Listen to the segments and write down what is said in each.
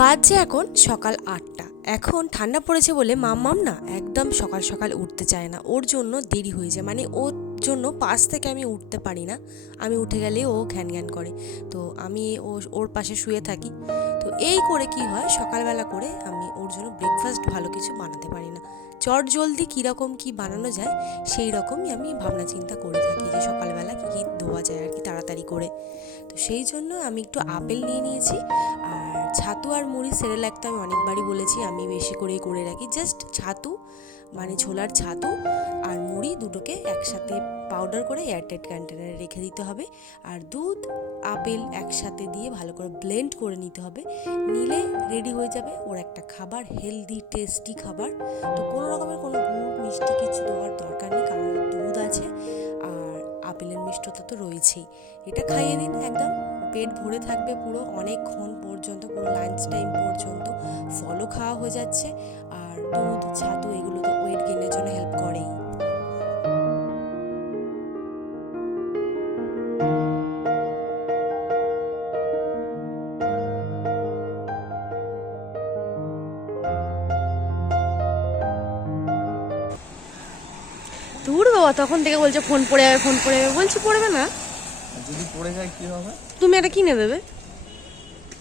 বাজছে এখন সকাল আটটা। এখন ঠান্ডা পড়েছে বলে মাম্মাম না একদম সকাল সকাল উঠতে চায় না। ওর জন্য দেরি হয়ে যায়। মানে ওর জন্য পাশ থেকে আমি উঠতে পারি না। আমি উঠে গেলে ও ঘ্যান ঘ্যান করে। তো আমি ও, ওর পাশে শুয়ে থাকি। তো এই করে কি হয়? সকালবেলা করে আমি ওর জন্য ব্রেকফাস্ট ভালো কিছু বানাতে পারি না। চট জলদি কীরকম কি বানানো যায় সেই রকমই আমি ভাবনা চিন্তা করে থাকি যে সকালবেলা কী কী ধোয়া যায় আর কি তাড়াতাড়ি করে। তো সেই জন্য আমি একটু আপেল নিয়ে নিয়েছি। আর ছাতু আর মুড়ি সেরেলাক তো আমি অনেকবারই বলেছি, আমি বেশি করেই করে রাখি। জাস্ট ছাতু মানে ছোলার ছাতু আর মুড়ি দুটোকে একসাথে পাউডার করে এয়ারটাইট কন্টেনারে রেখে দিতে হবে। আর দুধ, আপেল একসাথে দিয়ে ভালো করে ব্লেন্ড করে নিতে হবে। নিলে রেডি হয়ে যাবে ওর একটা খাবার হেলদি টেস্টি খাবার। তো কোনো রকমের কোনো গুড়, মিষ্টি কিছু দেওয়ার দরকার নেই, কারণ দুধ আছে। আর আপেলের মিষ্টতা তো রয়েছেই। এটা খাইয়ে দিন একদম। পেট ভরে থাকবে পুরো, অনেকক্ষণ পর্যন্ত, পুরো লাঞ্চ টাইম পর্যন্ত ফলও খাওয়া হয়ে যাচ্ছে। আর দুধ, ছাতু, এগুলো তো ওয়েট গেনের জন্য হেল্প করেই। দূর বাবা তখন থেকে বলছে ফোন পড়ে যাবে ফোন পড়ে যাবে। বলছি পড়বে না। যদি পড়ে যায় কি হবে? তুমি এটা কিনে দেবে।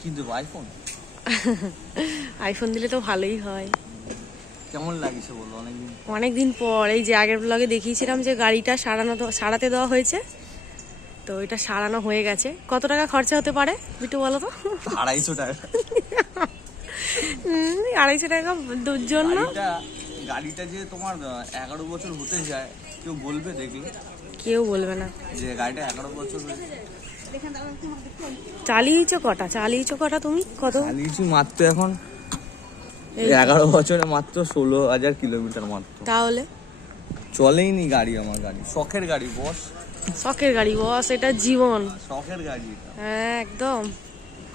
কি দেবো আইফোন আইফোন দিলে তো ভালোই হয়। কেমন লাগছে বলো অনেকদিন অনেক দিন পর এই যে আগের ব্লগে দেখিয়েছিলাম যে গাড়িটা সারানো সারাতে দেওয়া হয়েছে। তো এটা সারানো হয়ে গেছে। কত টাকা খরচা হতে পারে একটু বলো তো? আড়াইশো টাকা। আড়াইশো টাকা দুর জন্য। গাড়িটা যে তোমার এগারো বছর হতে যায় কেউ বলবে দেখলে? কেউ বলবে না। যে গাড়িটা এগারো বছর হয়েছে চালিয়েছো কটা? চালিয়েছো কটা তুমি? কত? চালিয়েছি মাত্র এখন। এই এগারো বছরে মাত্র ষোলো হাজার কিলোমিটার মাত্র। তাহলে? চলেই নি গাড়ি আমার গাড়ি। শখের গাড়ি বস শখের গাড়ি বস এটা জীবন। শখের গাড়ি হ্যাঁ একদম।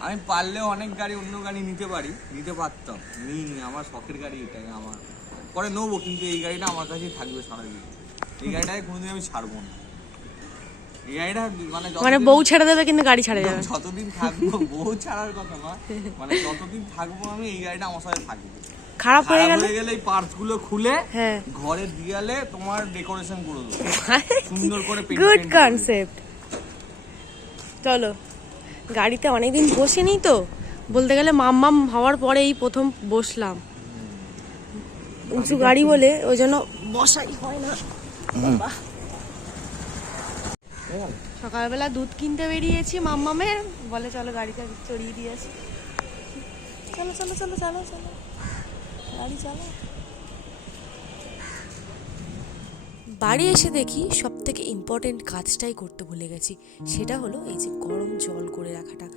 আমি পারলেও অনেক গাড়ি অন্য গাড়ি নিতে পারি নিতে পারতাম। নিই নি আমার শখের গাড়ি এটাই আমার। পরে নেব কিন্তু এই গাড়িটা আমার কাছেই থাকবে সারাদিন এই গাড়িটাকে কোনোদিন আমি ছাড়বো না। এই গাড়িটা মানে মানে বউ ছেড়ে দেবে কিন্তু গাড়ি ছাড়ে যাবে। যতদিন থাকব বউ ছাড়ার কথা না। মানে যতদিন থাকব আমি এই গাড়িটা আমার সাথে থাকবে। খারাপ হয়ে গেলে হয়ে গেলে এই পার্টসগুলো খুলে হ্যাঁ। ঘরের দিয়ালে তোমার ডেকোরেশন করে দেবো। সুন্দর করে গুড। কনসেপ্ট চলো গাড়িতে অনেকদিন বসিনি তো। বলতে গেলে মাম্মাম হওয়ার পরে এই প্রথম বসলাম। উঁচু গাড়ি বলে ওই জন্য বসাই হয় না। বাবা। সকালবেলা দুধ কিনতে বেরিয়েছি মাম্মামের বলে চলো গাড়িটা চড়িয়ে দিয়ে আসি। চলো চলো চলো চলো চলো। গাড়ি চালো। বাড়ি এসে দেখি সব থেকে ইম্পর্টেন্ট কাজটাই করতে ভুলে গেছি। সেটা হলো এই যে গরম জল করে রাখাটা।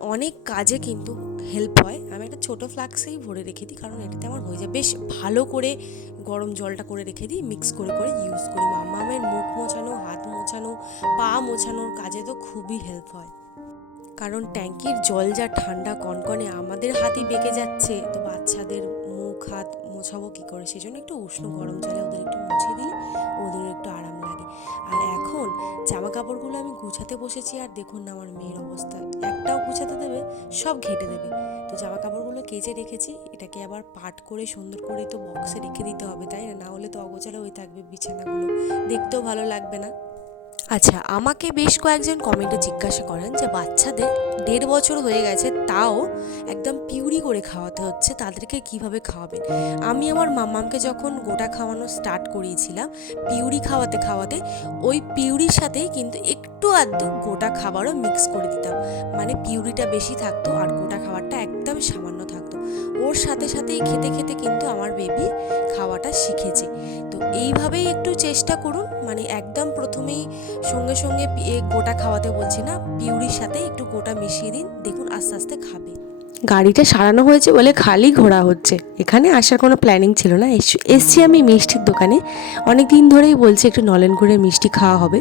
অনেক কাজে কিন্তু হেল্প হয়। আমি একটা ছোটো ফ্লাক্সেই ভরে রেখে দিই, কারণ এটাতে আমার হয়ে যায়। বেশ ভালো করে গরম জলটা করে রেখে দিই মিক্স করে করে ইউজ করি। মামামের মুখ মোছানো, হাত মোছানো, পা মোছানোর কাজে তো খুবই হেল্প হয়। কারণ ট্যাঙ্কির জল যা ঠান্ডা কনকনে আমাদের হাতই বেঁকে যাচ্ছে, তো বাচ্চাদের মুখ হাত মোছাবো কী করে? সেই জন্য একটু উষ্ণ গরম জলে ওদের একটু মুছিয়ে দিলে ওদের একটু আরাম লাগে। আর এখন জামা কাপড়গুলো আমি গুছাতে বসেছি আর দেখুন না আমার মেয়ের অবস্থা। একটাও গুছাতে দেবে, সব ঘেটে দেবে। তো জামা কাপড়গুলো কেচে রেখেছি, এটাকে আবার পাট করে সুন্দর করে তো বক্সে রেখে দিতে হবে, তাই না? না হলে তো অগোছালো হয়ে থাকবে বিছানাগুলো। দেখতেও ভালো লাগবে না। আচ্ছা আমাকে বেশ কয়েকজন কমেন্টে জিজ্ঞাসা করেন যে বাচ্চাদের দেড় বছর হয়ে গেছে তাও একদম পিউরি করে খাওয়াতে হচ্ছে, তাদেরকে কীভাবে খাওয়াবেন? আমি আমার মাম্মামকে যখন গোটা খাওয়ানো স্টার্ট করিয়েছিলাম, পিউরি খাওয়াতে খাওয়াতে, ওই পিউরির সাথে কিন্তু একটু আধটু গোটা খাবারও মিক্স করে দিতাম। মানে পিউরিটা বেশি থাকতো আর গোটা খাবারটা একদম সামান্য থাকতো। ওর সাথে সাথেই খেতে খেতে কিন্তু আমার বেবি খাওয়াটা শিখেছে। তো এইভাবেই একটু চেষ্টা করুন মানে একদম প্রথমেই সঙ্গে সঙ্গে গোটা খাওয়াতে বলছি না, পিউরির সাথে একটু গোটা মিশিয়ে দিন, দেখুন আস্তে আস্তে খাবে। গাড়িটা সারানো হয়েছে বলে খালি ঘোরা হচ্ছে। এখানে আসার কোনো প্ল্যানিং ছিল না। এস- এসছি আমি মিষ্টির দোকানে। অনেক দিন ধরেই বলছি একটু নলেন করে মিষ্টি খাওয়া হবে।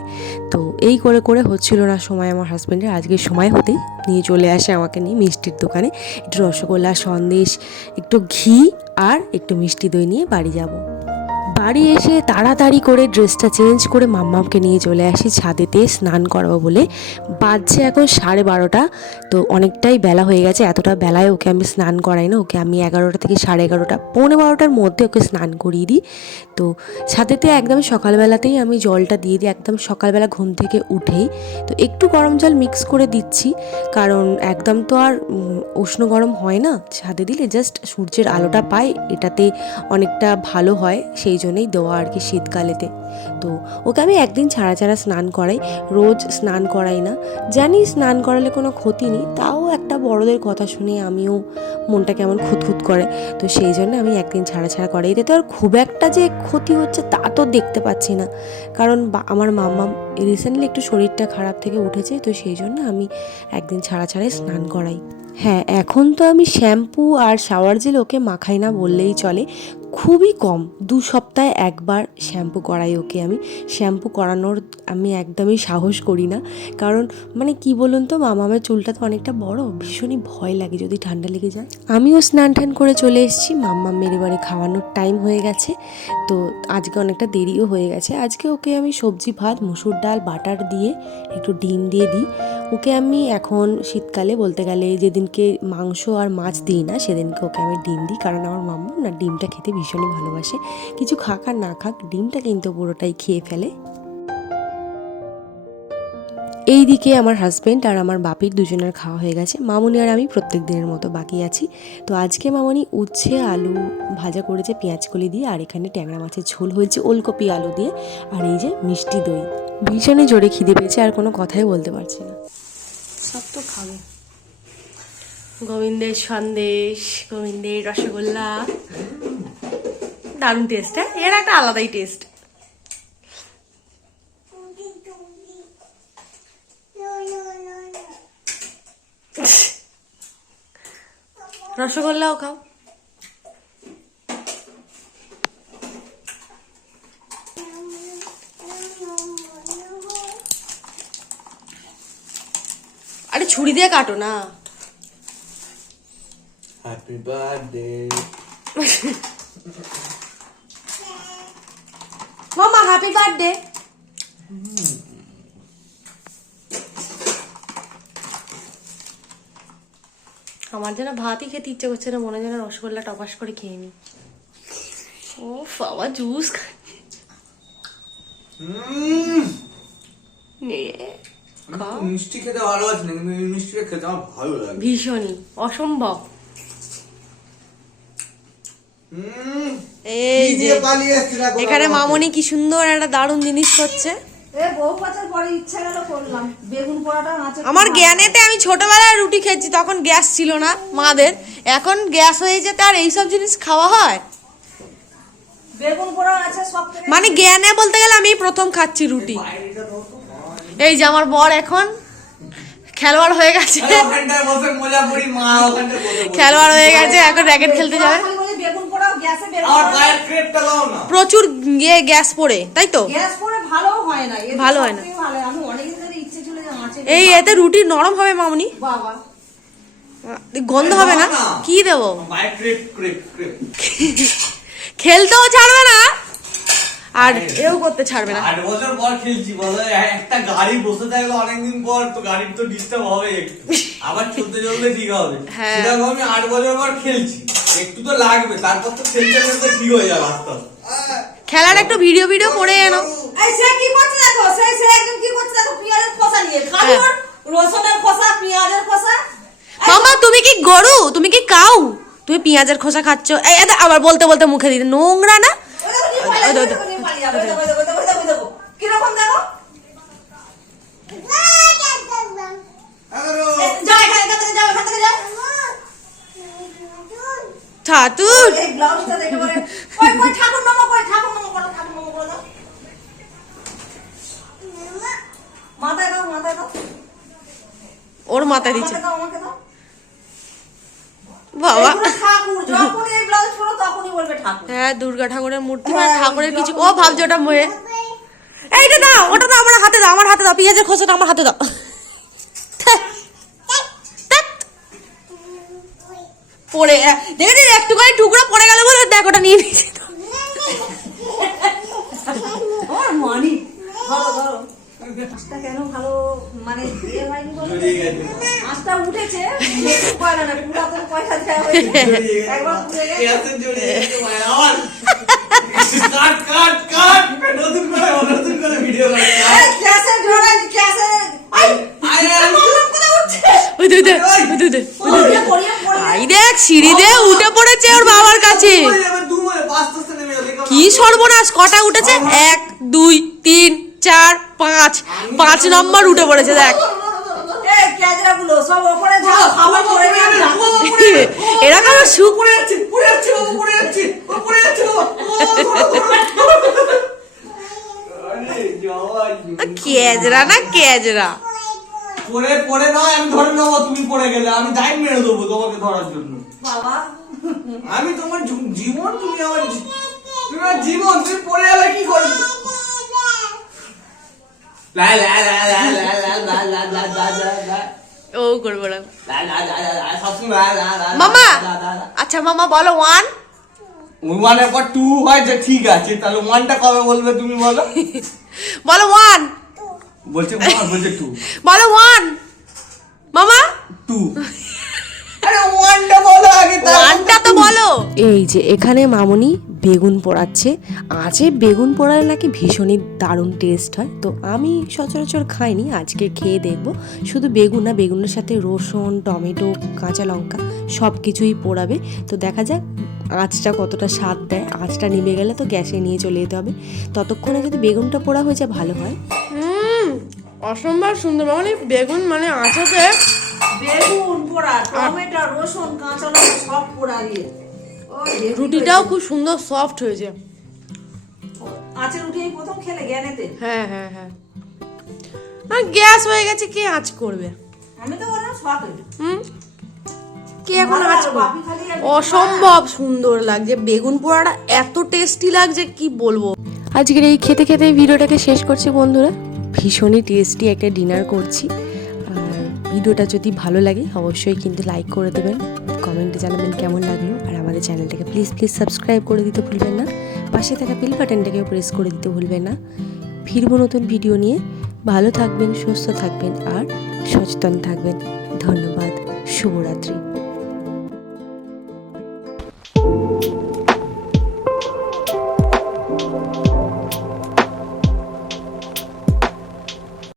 তো এই করে করে হচ্ছিল না সময় আমার হাজব্যান্ডের আজকে সময় হতেই নিয়ে চলে আসে আমাকে নিয়ে মিষ্টির দোকানে। একটু রসগোল্লা, সন্দেশ, একটু ঘি আর একটু মিষ্টি দই নিয়ে বাড়ি যাব। বাড়ি এসে তাড়াতাড়ি করে ড্রেসটা চেঞ্জ করে মাম্মামকে নিয়ে চলে আসি ছাদেতে স্নান করাবো বলে। বাজছে এখন সাড়ে বারোটা, তো অনেকটাই বেলা হয়ে গেছে, এতটা বেলায় ওকে আমি স্নান করাই না, ওকে আমি এগারোটা থেকে সাড়ে এগারোটা, পৌনে বারোটার মধ্যে ওকে স্নান করিয়ে দিই। তো ছাদেতে একদম সকালবেলাতেই আমি জলটা দিয়ে দিই, একদম সকালবেলা ঘুম থেকে উঠেই। তো একটু গরম জল মিক্স করে দিচ্ছি, কারণ একদম তো আর উষ্ণ গরম হয় না। ছাদে দিলে জাস্ট সূর্যের আলোটা পায় এটাতে অনেকটা ভালো হয়, সেই জন্যই দেওয়া আর কি শীতকালেতে। তো ওকে আমি একদিন ছাড়া ছাড়া স্নান করাই, রোজ স্নান করাই না। জানি স্নান করালে কোনো ক্ষতি নেই, তাও একটা বড়দের কথা শুনে আমিও মনটা কেমন খুঁতখুত করে। তো সেই জন্য আমি একদিন ছাড়া ছাড়া করাই। এতে তো আর খুব একটা যে ক্ষতি হচ্ছে তা তো দেখতে পাচ্ছি না। কারণ আমার মাম্মা রিসেন্টলি একটু শরীরটা খারাপ থেকে উঠেছে, তো সেই জন্য আমি একদিন ছাড়া ছাড়াই স্নান করাই। হ্যাঁ এখন তো আমি শ্যাম্পু আর শাওয়ার জেল ওকে মাখাই না বললেই চলে। খুবই কম। দু সপ্তাহে একবার শ্যাম্পু করাই ওকে আমি। শ্যাম্পু করানোর আমি একদমই সাহস করি না। কারণ মানে কি বলুন তো মামামের চুলটা তো অনেকটা বড়। ভীষণই ভয় লাগে যদি ঠান্ডা লেগে যায়। আমিও স্নান টান করে চলে এসেছি। মাম্মা মেরে বাড়ি খাওয়ানোর টাইম হয়ে গেছে। তো আজকে অনেকটা দেরিও হয়ে গেছে। আজকে ওকে আমি সবজি, ভাত, মুসুর ডাল, বাটার দিয়ে একটু ডিম দিয়ে দিই। ওকে আমি এখন শীতকালে বলতে গেলে যেদিনকে মাংস আর মাছ দিই না, সেদিনকে ওকে আমি ডিম দিই। কারণ আমার মাম্মা না ডিমটা খেতে ভীষণই ভালোবাসে। কিছু খাক আর না খাক, ডিমটা কিন্তু পুরোটাই খেয়ে ফেলে। এই দিকে আমার হাজব্যান্ড আর আমার বাপির দুজনের খাওয়া হয়ে গেছে। মামুনি আর আমি প্রত্যেক দিনের মতো বাকি আছি। তো আজকে মামুনি উচ্ছে, আলু ভাজা করেছে পেঁয়াজ কলি দিয়ে, আর এখানে ট্যাংরা মাছের ঝোল হয়েছে ওলকপি আলু দিয়ে, আর এই যে মিষ্টি দই। ভীষণই জোরে খিদে পেয়েছে, আর কোনো কথাই বলতে পারছি না। সব তো খাবে। গোবিন্দের সন্দেশ, গোবিন্দের রসগোল্লা। দারুণ টেস্ট হ্যাঁ? এর একটা আলাদাই টেস্ট রসগোল্লাও খাও। আরে ছুরি দিয়ে কাটো না। হ্যাপি বার্থডে মামা হ্যাপি বার্থডে আমার যেন ভাতই খেতে ইচ্ছে করছে না মনে হয় যেন রসগোল্লা টপাস করে খেয়ে নি ও বাবা জুস মিষ্টি খেতে ভালোবাসি না কিন্তু এই মিষ্টিটা খেতে আমার ভালো লাগে। ভীষণই অসম্ভব। এই যে এখানে। মামনি কি সুন্দর একটা দারুণ জিনিস করছে। এ বহু বছর পরে ইচ্ছা গেল করলাম। বেগুন পোড়াটা মাছের আমার জ্ঞানেতে আমি ছোটবেলায় রুটি খেয়েছি তখন গ্যাস ছিল না মাদের। এখন গ্যাস হয়ে যেতে আর এইসব জিনিস খাওয়া হয়? বেগুন পোড়া আছে সব থেকে মানে জ্ঞানে বলতে গেলে আমি প্রথম খাচ্ছি রুটি। এই যে আমার বর এখন খেলোয়াড় হয়ে গেছে। খেলোয়াড় হয়ে গেছে এখন র্যাকেট খেলতে যাবে খালি বলে বেগুন পোড়াও গ্যাসে বেগুন আমার পায়ের ক্রেপটা দাও না। প্রচুর ইয়ে গ্যাস পড়ে তাই তো? গ্যাস ভালো হয় না ভালো হয় না। ভালো আমি অনেকদিন ধরে ইচ্ছে ছিল যে মাছের এই এতে রুটি নরম হবে মামনি? বাবা। গন্ধ হবে না। কি দেবো? খেলতেও ছাড়বে না। আর এও করতে ছাড়বে না। আট বছর পর খেলছি বলো একটা গাড়ি বসে থাকলে অনেকদিন পর তো গাড়ির তো ডিস্টার্ব হবে একটু। আবার চলতে চলতে ঠিক হবে। হ্যাঁ। সেরকম আমি আট বছর পর খেলছি। একটু তো লাগবে তারপর তো খেলতে খেলতে ঠিক হয়ে যাবে আস্তে আস্তে। খেলার একটু ভিডিও ভিডিও করে এনো। এই সে কি করছে দেখো? সে সে একদম কি করছে দেখো? পেঁয়াজের খোসা নিয়ে খালি হ্যাঁ। ওর রসুনের খোসা পেঁয়াজের খোসা। মামা তুমি কি গরু? তুমি কি কাউ? তুমি পেঁয়াজের খোসা খাচ্ছ। এই আবার বলতে বলতে মুখে দিতে নোংরা না? কীরকম দেখো? ঠাকুর। নমো ঠাকুর নমো করো ঠাকুর নমো করো মাথায় দাও মাথায় দাও। ওর মাথায় দিচ্ছে। দাও আমাকে বাবা এগুলো ঠাকুর যখন এই ব্লাউজ পরো তখনই বলবে ঠাকুর। হ্যাঁ দুর্গা ঠাকুরের মূর্তি মানে ঠাকুরের কিছু ও ভাবছে ওটা ময়ে এইটা দাও ওটা দাও আমার হাতে দাও আমার হাতে দাও পেঁয়াজের খোসাটা আমার হাতে দাও। পরে। পড়ে দেখেছি একটুখানি টুকরো পড়ে গেল বলে দেখ ওটা নিয়ে নিয়েছি। মাছটা কেন ভালো মানে ইয়ে হয়নি উঠেছে পুরাতন একবার সিঁড়ি দিয়ে উঠে পড়েছে ওর বাবার কাছে। কি সর্বনাশ কটা উঠেছে? এক দুই তিন চার পাঁচ। পাঁচ নম্বর উঠে পড়েছে দেখ। না আমি ধরে তুমি গেলে। আমি তোমাকে আমি তোমার জীবন তুমি আমার জীবন তুমি পড়ে গেলে কি করে? ও করব না মামা। আচ্ছা মামা বলো ওয়ান ওয়ানের পর টু হয় যে ঠিক আছে তাহলে ওয়ানটা কবে বলবে তুমি বলো বলো ওয়ান বলছে বলছে টু বলো ওয়ান মামা টু এই যে এখানে মামুনি বেগুন পোড়াচ্ছে। আজে বেগুন পোড়ালে নাকি ভীষণই দারুণ টেস্ট হয়। তো আমি সচরাচর খাইনি আজকে খেয়ে দেখব। শুধু বেগুন না বেগুনের সাথে রসুন টমেটো কাঁচা লঙ্কা সব কিছুই পোড়াবে। তো দেখা যাক আঁচটা কতটা স্বাদ দেয়। আঁচটা নিভে গেলে তো গ্যাসে নিয়ে চলে যেতে হবে। ততক্ষণে যদি বেগুনটা পোড়া হয়ে যায় ভালো হয়। অসম্ভব সুন্দর। মানে বেগুন মানে আঁচাতে বেগুন পোড়া টমেটো রসুন কাঁচা লঙ্কা সব পোড়া দিয়ে। রুটিটাও খুব সুন্দর সফট হয়েছে। আঁচের রুটি এই প্রথম খেলে জ্ঞানেতে? হ্যাঁ হ্যাঁ হ্যাঁ। আর গ্যাস হয়ে গেছে কে আঁচ করবে? আমি তো বললাম হয়েছে হুম? কে এখন আঁচ করবে? অসম্ভব সুন্দর লাগছে। বেগুন পোড়াটা এত টেস্টি লাগছে কি বলব? আজকের এই খেতে খেতে ভিডিওটাকে শেষ করছি বন্ধুরা। ভীষণই টেস্টি একটা ডিনার করছি। ভিডিওটা যদি ভালো লাগে, অবশ্যই কিন্তু লাইক করে দেবেন। কমেন্টে জানাবেন কেমন লাগল। আর আমাদের চ্যানেলটাকে প্লিজ প্লিজ সাবস্ক্রাইব করে দিতে ভুলবেন না। পাশে থাকা বেল বাটনটাকেও প্রেস করে দিতে ভুলবেন না। ফিরবো নতুন ভিডিও নিয়ে। ভালো থাকবেন, সুস্থ থাকবেন, আর সচেতন থাকবেন। ধন্যবাদ। শুভরাত্রি।